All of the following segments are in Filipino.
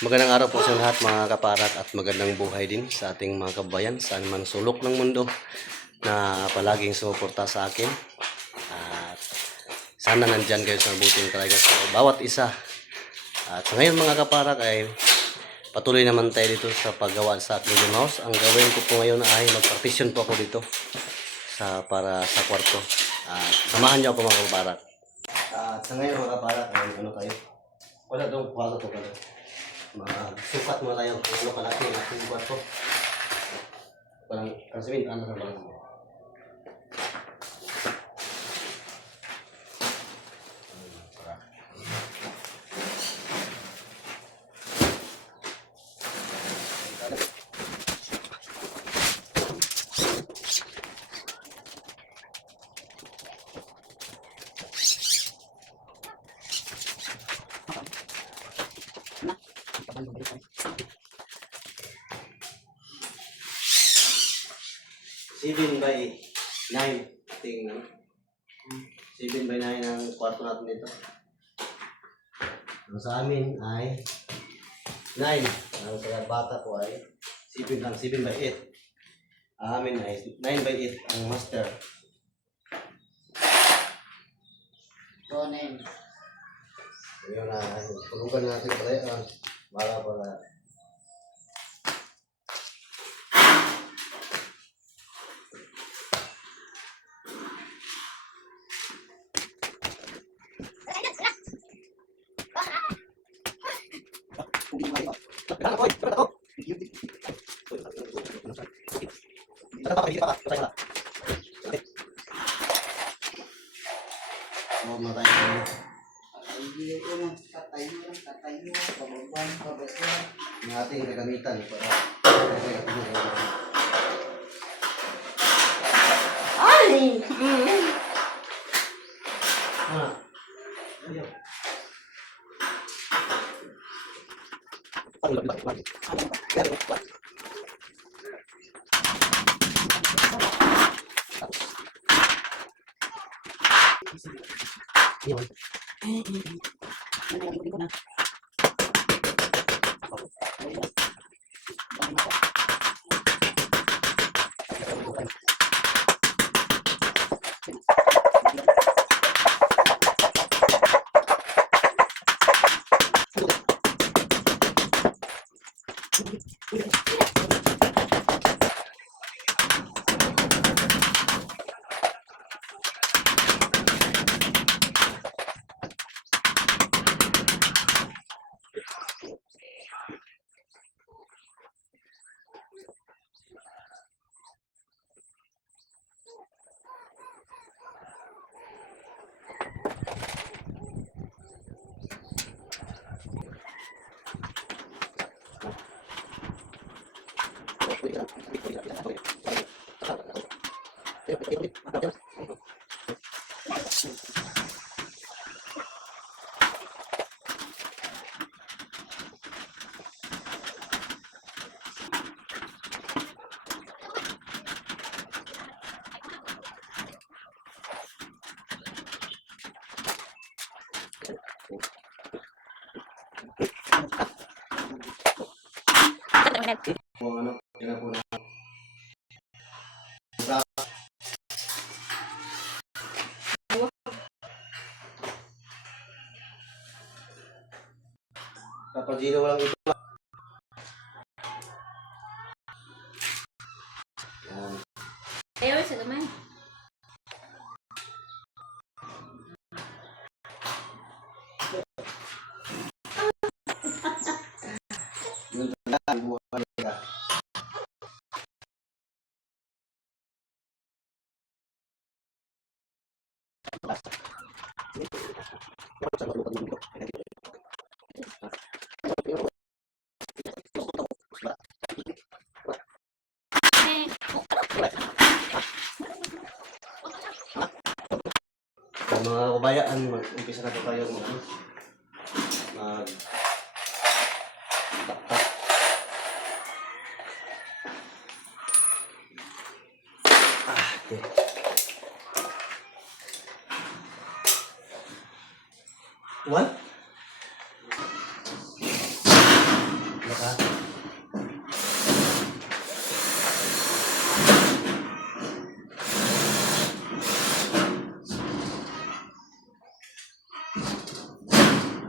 Magandang araw po sa lahat mga kaparat at magandang buhay din sa ating mga kabayan saan man sulok ng mundo na palaging sumuporta sa akin. At sana nandyan kayo sa mabuting talaga sa bawat isa. At sa ngayon mga kaparat ay patuloy naman tayo dito sa paggawa sa ating dream house. Ang gawin ko po ngayon ay mag-partition po ako dito para sa kwarto. At samahan niyo ako mga kaparat. At sa ngayon mga kaparat ay ano tayo? Wala daw kwarto to pala. Sukat mo tayo kung ano kalaki ang ating kwarto. Parang simin, ano sa mga Seven by 9 tingnan. 7 by 9 ang kwarto natin dito. Ang sa amin ay 9. Ang sa bata ko ay 7 lang, 7 by 8. Ang amin ay 9 by 8 ang master. So, 9. Yun na, tulugan natin pala para ng ating gagamitan para ay! kapag sino walang iba. Ayaw sa gamay. Mga kabayan, mag-umpisa na po tayo mag-taktak. Okay. What? Baka.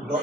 Go.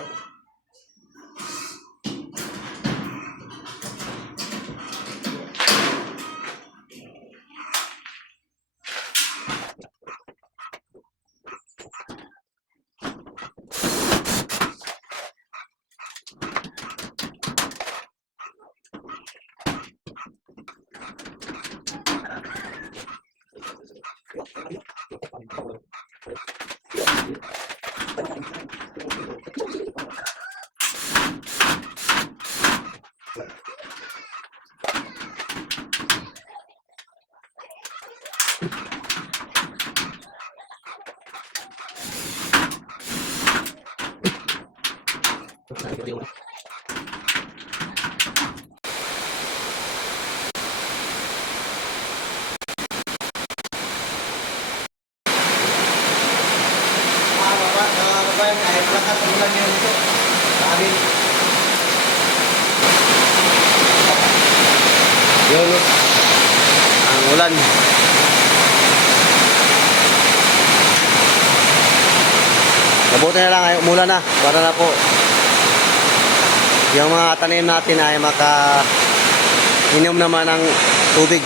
Babayan, kahit lakas ang ulan yun ito. Sabi. Yun, ang ulan. Mabuti na lang ay umulan na para na po yung mga tanim natin ay inom naman ng tubig.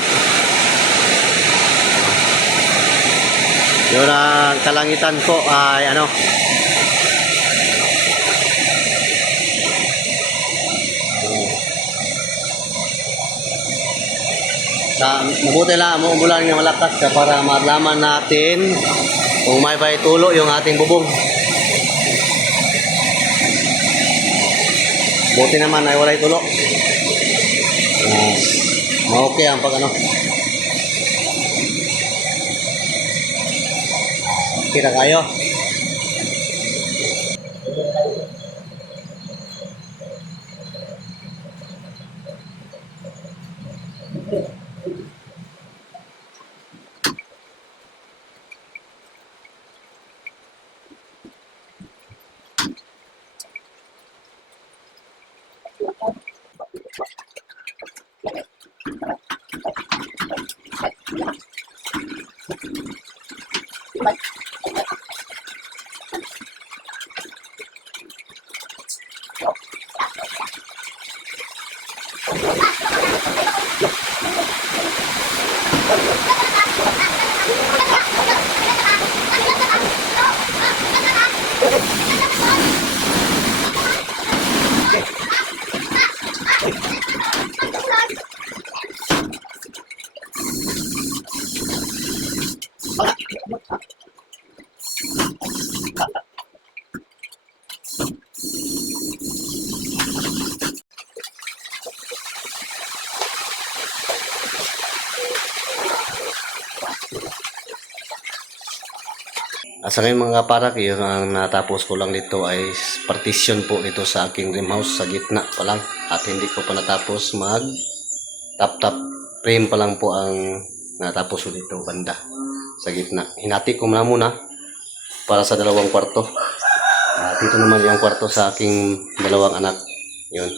Yun ang kalangitan po ay ano, mabuti lang umulan ng malakas para malaman natin kung may tulo yung ating bubong. Buti naman ay walay tulo. Okay ang pag ano. Kita kayo. Sa ngayon mga kaparak, yung ang natapos ko lang dito ay partition po ito sa aking greenhouse sa gitna pa lang at hindi ko pa natapos mag tap frame pa lang po ang natapos ko dito banda sa gitna. Hinati ko muna para sa dalawang kwarto. Dito naman yung kwarto sa aking dalawang anak. Yun.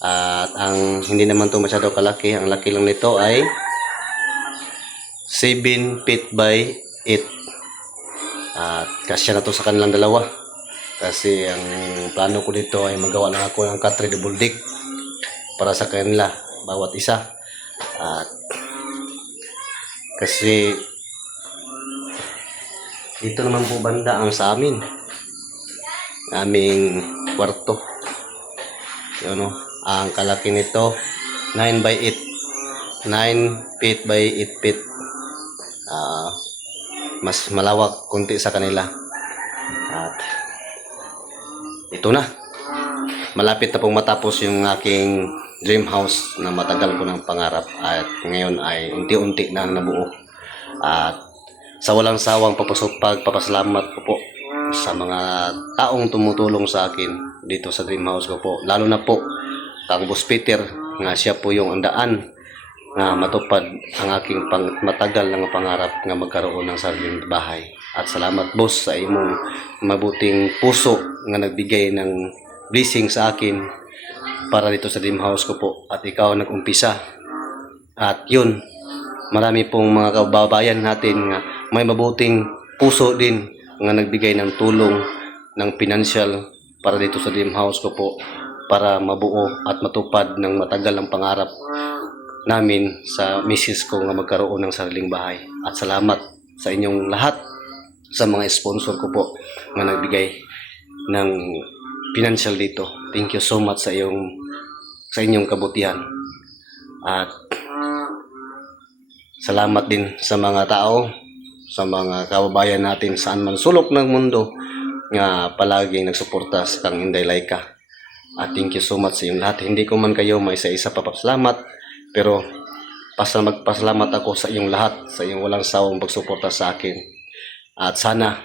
At ang hindi naman to masyado kalaki, ang laki lang nito ay 7 feet by 8. At kasya na to sa kanilang dalawa. Kasi ang plano ko dito ay magawa na ako ng cut double deck para sa kanila, bawat isa. At kasi dito naman po banda ang sa amin. Aming kwarto. Yun o. Ang kalaki nito 9 by 8. 9 feet by 8 feet. Mas malawak kunti sa kanila. At ito na. Malapit na pong matapos yung aking dream house na matagal ko ng pangarap. At ngayon ay unti-unti na nabuo. At sa walang sawang pagpapasalamat ko po sa mga taong tumutulong sa akin dito sa dream house ko po. Lalo na po kang Boss Peter, nga siya po yung andaan na matupad ang aking matagal na pangarap nga magkaroon ng sariling bahay. At salamat boss sa imong mabuting puso nga nagbigay ng blessing sa akin para dito sa dream house ko po at ikaw ang nag-umpisa. At yun, marami pong mga kababayan natin nga may mabuting puso din nga nagbigay ng tulong ng financial para dito sa dream house ko po para mabuo at matupad ng matagal ang pangarap namin sa misis ko nga magkaroon ng sariling bahay. At salamat sa inyong lahat, sa mga sponsor ko po nga nagbigay ng financial dito. Thank you so much sa inyong kabutihan. At salamat din sa mga tao, sa mga kababayan natin saan man sulok ng mundo nga palaging nagsuporta sa kang Inday Laika. At thank you so much sa inyong lahat. Hindi ko man kayo maisa-isa papasalamat, pero magpasalamat ako sa inyong lahat, sa inyong walang sawang pagsuporta sa akin. At sana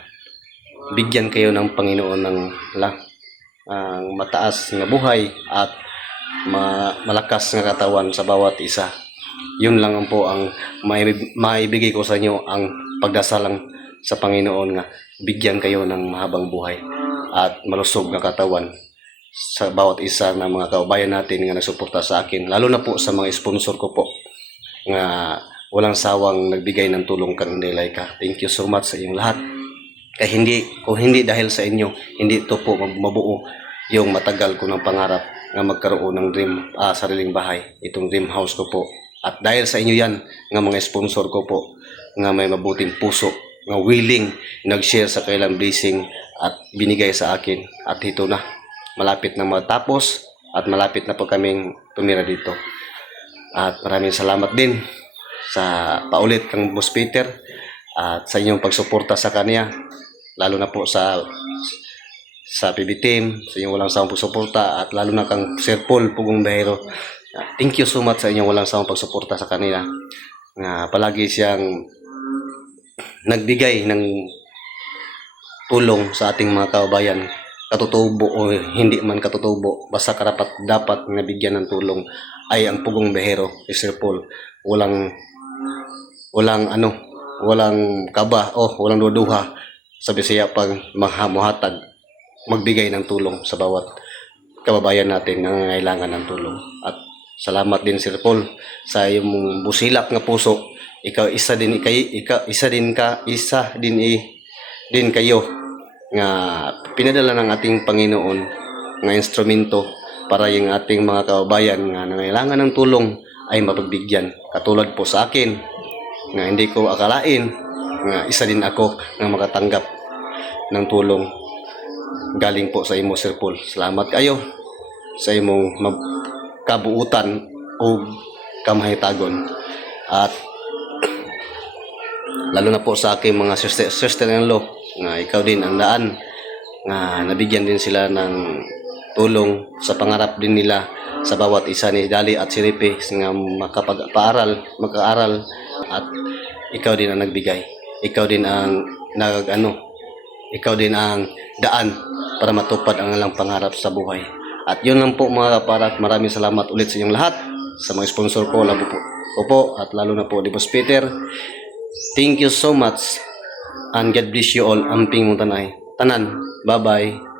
bigyan kayo ng Panginoon ng mataas na buhay at malakas na katawan sa bawat isa. Yun lang po ang maibigay ko sa inyo, ang pagdasalang sa Panginoon nga bigyan kayo ng mahabang buhay at malusog na katawan sa bawat isa ng mga kababayan natin nga nagsuporta sa akin, lalo na po sa mga sponsor ko po nga walang sawang nagbigay ng tulong kang Inday Laika. Thank you so much sa inyong lahat. Kung hindi dahil sa inyo, hindi ito po mabuo yung matagal ko ng pangarap nga magkaroon ng sariling bahay, itong dream house ko po. At dahil sa inyo yan, nga mga sponsor ko po, nga may mabuting puso, nga willing nag-share sa kailang blessing at binigay sa akin. At ito na, malapit na matapos at malapit na po kaming tumira dito. At maraming salamat din sa paulit kang Boss Peter at sa inyong pagsuporta sa kanya, lalo na po sa PB Team, sa inyong walang sawang pagsuporta, at lalo na kang Sir Paul Pugong Bahero. Thank you so much sa inyong walang sawang pagsuporta sa kanila. Palagi siyang nagbigay ng tulong sa ating mga kababayan, katutubo o hindi man katutubo, basta karapat dapat nabigyan ng tulong ay ang Pugong Bahero, Sir Paul. Walang kaba o walang duduha sa Bisaya pag mahatag, magbigay ng tulong sa bawat kababayan natin na nangangailangan ng tulong. At salamat din Sir Paul sa iyong busilak nga puso. Ikaw isa din kayo nga pinadala ng ating Panginoon nga instrumento para yung ating mga kababayan nga nangangailangan ng tulong ay mapagbigyan. Katulad po sa akin nga hindi ko akalain nga isa din ako nga makatanggap ng tulong galing po sa imo Sir Paul. Salamat kayo sa imong kabuutan o kamahitagon. At lalo na po sa aking mga sister-in-law nga ikaw din ang daan nga nabigyan din sila ng tulong sa pangarap din nila sa bawat isa ni Dali at si Ripe nga mag-aaral, at ikaw din ang nagbigay. Ikaw din ang ikaw din ang daan para matupad ang ilang pangarap sa buhay. At yun lang po mga kaparat. Maraming salamat ulit sa inyong lahat, sa mga sponsor ko, lalo po at lalo na po ni Boss Peter. Thank you so much and God bless you all. Amping mong tanan. Bye bye.